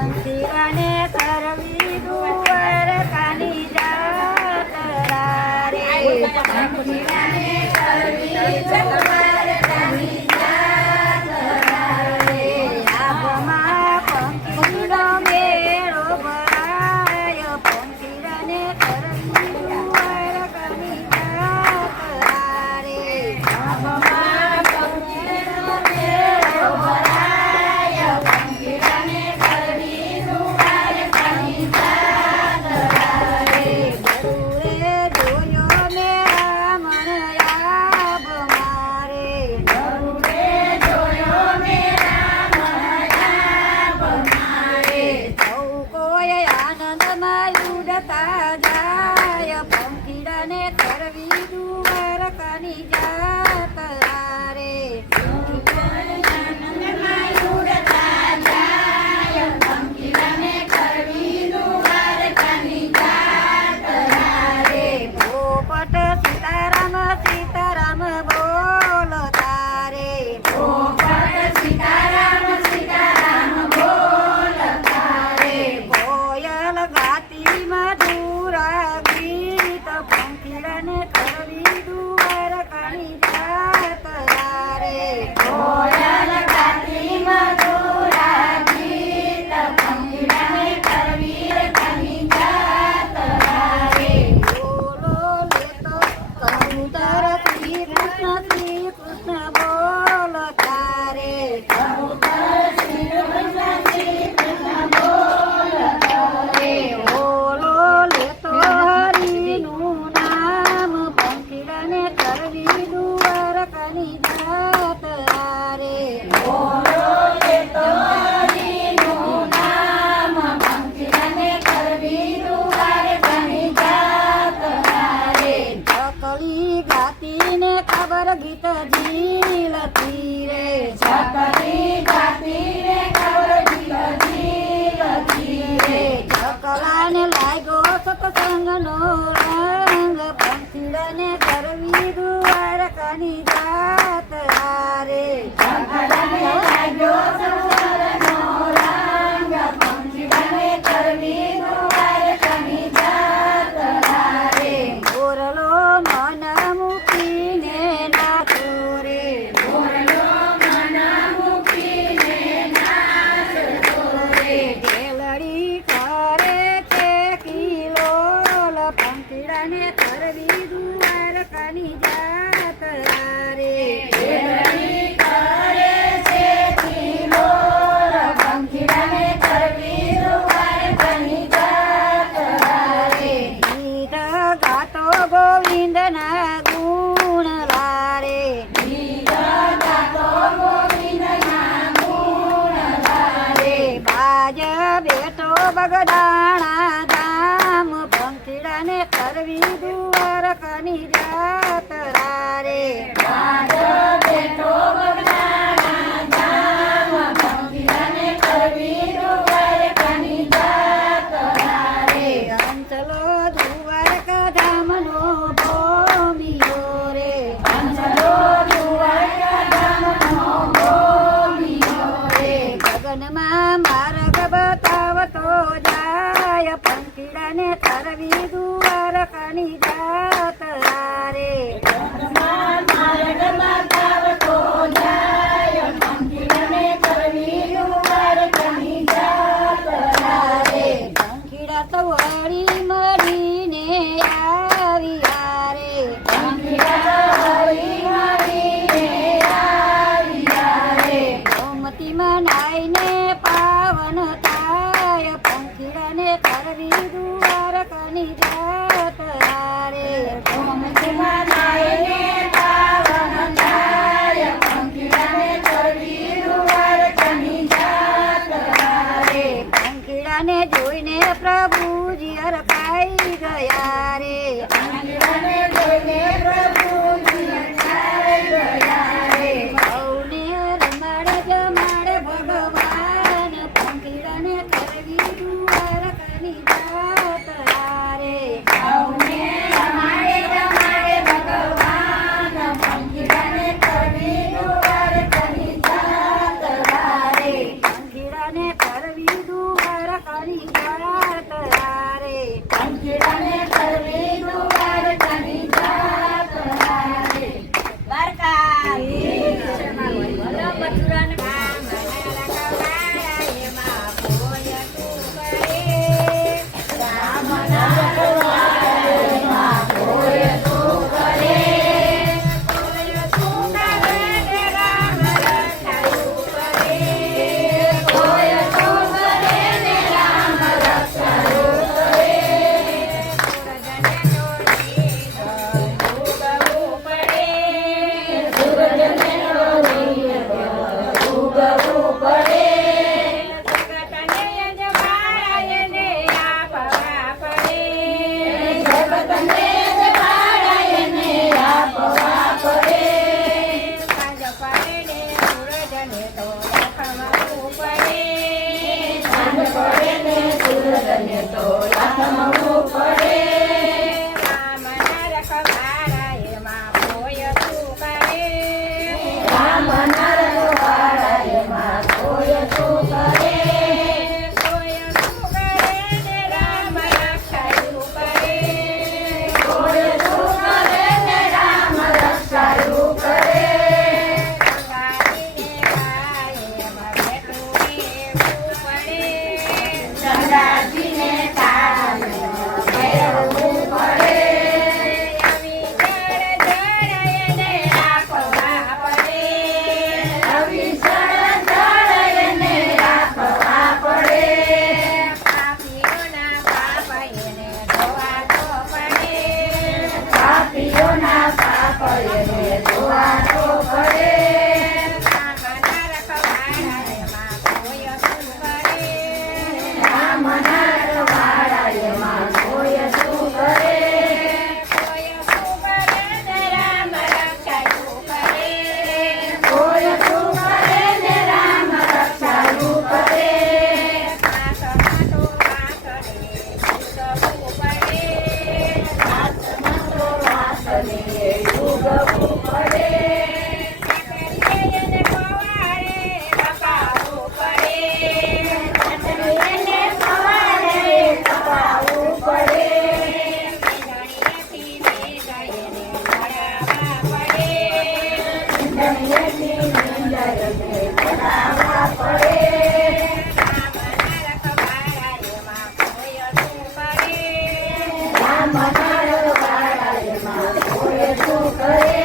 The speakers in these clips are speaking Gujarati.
પંખીરાને કરવી દ્વારકાની જાત્રા રે. પંખીરાને કરવી દ્વારકાની જાત્રા રે. આબમાં પંખીરો મેળો ભરાય, પંખીરાને કરવી દ્વારકાની જાત્રા રે. આબમાં પંખીરો મેળો ભરાય, પંખીરાને કરવી દ્વારકાની જાત્રા રે. ગરુડે જોયો મેળા મણયાબ મારે, ગરુડે જોયો મેળા મણયાબ મારે. સૌ કોઈ આનંદમાં ઉડતા જાય, પંખીરાને કરવી દ્વારકાની જાત્રા રે. આનંદમાં ઉડતા જાય, પંખીરાને કરવી દ્વારકાની જાત્રા રે. પોપટ સીતારામ સીતારામ બોલતા રે, પોપટ સીતારામ સીતારામ બોલતા રે. કોયલ ગાતી મધુર ગીત, પંખીરાને કરવી દ્વારકાની જાત્રા રે. કોયલ ગાતી મધુર ગીત, પંખીરાને કરવી દ્વારકાની જાત્રા રે. બોલો લેતો કબૂતર શ્રી કૃષ્ણ બોલતા રે, કબૂતર શ્રી કૃષ્ણ બોલતા રે. બોલો લેતો હરિનું નામ, પંખીરાને કરવી દ્વારકાની જાત્રા રે. બોલો લેતો હરિનું નામ, પંખીરાને કરવી દ્વારકાની જાત્રા રે. ચકલી ગાતી ને ખબર ગીત ઝીલતી રે, ચકલી ગાતી ને ખબર ગીત ઝીલતી રે. ચકલાને લાગ્યો સત્સંગનો રંગ, પંખીરાને કરવી દ્વારકાની જાત્રા રે. ચકલાને લાગ્યો સત્સંગનો રંગ, પંખીરાને કરવી દ્વારકાની જાત્રા રે. મોરલો મન મૂકીને નાચો રે, મોરલો મન મૂકીને નાચો રે. ઢેલડી કરે છે કિલોલ, પંખીરાને કરવી દ્વારકાની જાત્રા રે. ઢેલડી કરે છે કિલોલ, પંખીરાને કરવી દ્વારકાની જાત્રા રે. ગીત ગાતો ગોવિંદના ગુણ લારે, ગીત ગાતો ગોવિંદના ગુણ લારે. બાજ બેઠો બગદાણા ધામ, પંખીરાને કરવી દ્વારકાની જાત્રા રે. બાજ બેઠો બગદાણા ધામ, પંખીરાને કરવી દ્વારકાની જાત્રા રે. અંચલો દ્વારકા ધામનો ભોમિયો રે, અંચલો દ્વારકા ધામનો ભોમિયો રે. ગગનમાં માર્ગ બતાવતો જાય, પંખીરાને કરવી દ્વારકાની જાત્રા રે. ગગનમાં માર્ગ બતાવતો જાય, પંખીરાને કરવી દ્વારકાની જાત્રા રે. પંખીરા તો વળી મળીને આવ્યા રે, પંખીરા વળી મળીને આવ્યા રે. ગોમતીમાં નાઈને પાવન થાય, પંખીરાને કરવી દ્વારકાની જાત્રા રે. ગોમતીમાં નાઈને પાવન થાય, પંખીરાને કરવી દ્વારકાની જાત્રા રે. પંખીરાને જોઈને પ્રભુજી હરખાઈ ગયા રે, પંખીરાને જોઈને પ્રભુજી હરખાઈ ગયા રે. સૌને રમાડે જમાડે ભગવાન, પંખીરાને કરવી દ્વારકાની જાત્રા રે. સૌને રમાડે જમાડે ભગવાન, પંખીરાને કરવી દ્વારકાની જાત્રા રે. પંખીરાને કરવી દ્વારકાની બદલને તો લાથમવું પડે. રામના રખવાડા એમાં કોઈ શું કરે. રામના રખવાડા એમાં કોઈ શું કરે. કોઈ શું કરે ને રામ રક્ષાયું કરે. કોઈ શું કરે ને રામ રક્ષાયું કરે. ગંગાજીને ગાય એમાં બેઠું રહેવું પડે. ગંગાજીને તાળમાં ભેરવવું પડે. આવી જળ જળ એને રાખવા પડે. અવિચળ જળ એને રાખવા પડે. પાપીઓના પાપ એને ધોવા તો પડે. પાપીઓના પાપ એને ધોવાતો પડે. રામના રખવાડા એમાં કોઈ શું કરે. રામના રખવાડા એમાં કોઈ શું કરે. કોઈ શું કરે ને રામ રક્ષાયું કરે. કોઈ શું કરે ને રામ રક્ષાયું કરે. પાસમાં તો વાસણે ઉગવું પડે. હાથમાં તો વાસણે ઉગવું પડે. એને પવાડે કપાવવું પડે. એને સવારે કપાવવું પડે. ધણીએથી ભેગાઈને લડાવવા પડે. ધણીએથી નીંદરને ચડાવવા પડે. રામના રખવાડા એમાં કોઈ શું કરે. રામના રખવાડા એમાં કોઈ શું કરે.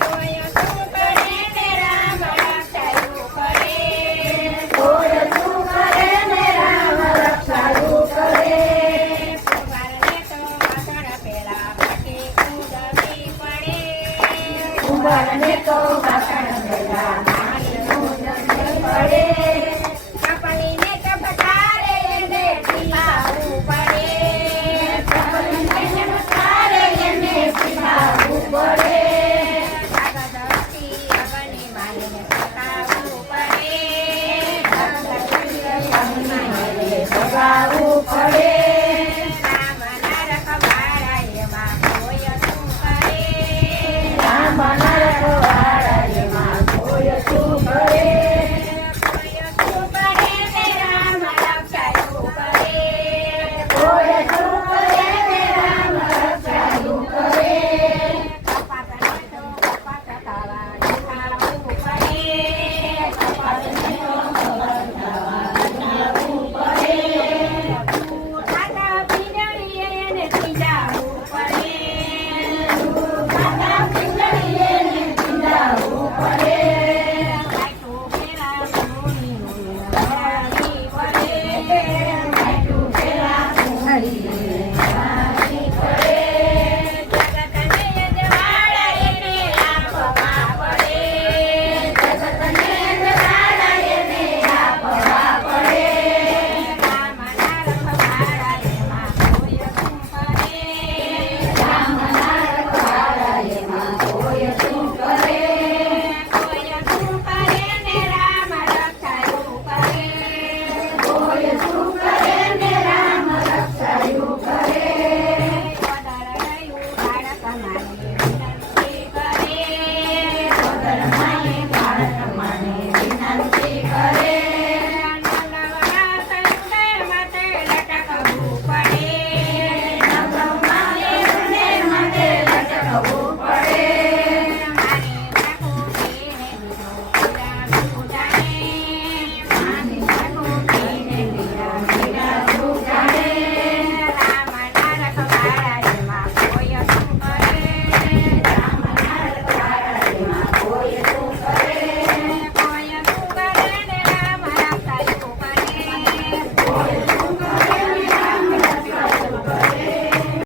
કોઈ શું કરે ને રામ રક્ષાયું કરે. કોઈ શું કરે ને રામ રક્ષાયું કરે. કુંભારને તો વાસણ પેલા માટી કૂદવી પડે. કુંભારને તો વાસણ પહેલા પાણીનું જમવું પડે. કપડીને કપટારે એને પીવાવું પડે. કપડીને તારે એને પીવાવું પડે. જગદથી અગ્નિ મારીને સતાવવું પડે. સગાવવું પડે. રામના રખવાડા એમાં કોઈ શું કરે. રામના રખવાડા એમાં કોઈ શું કરે. કોઈ શું કરે ને રામ રક્ષાયું કરે. કોઈ શું કરે ને રામ રક્ષાયું કરે. કપાતને તો કપાત થવા દેખાવું પડે. કપાતને તો બનાવવું પડે. ખાતા પીંજળીએ એને પીંજાવું પડે. ખાતા પીંજળીએ ને પીંજાવવું પડે. કાંઠું પેલા ધૂળીનું લડાવી પડે. કાંઠું પેલા કુંવરીએ વાળી પડે. જગતને અજવાળા એને આપવા પડે. જગતને જવાડા એને આપવા પડે. રામના રખવાડા એમાં કોઈ શું કરે. રામના રખવાડા એમાં કોઈ શું કરે. કોઈ શું કરે ને રામ રક્ષાયું કરે. કોઈ શું કરે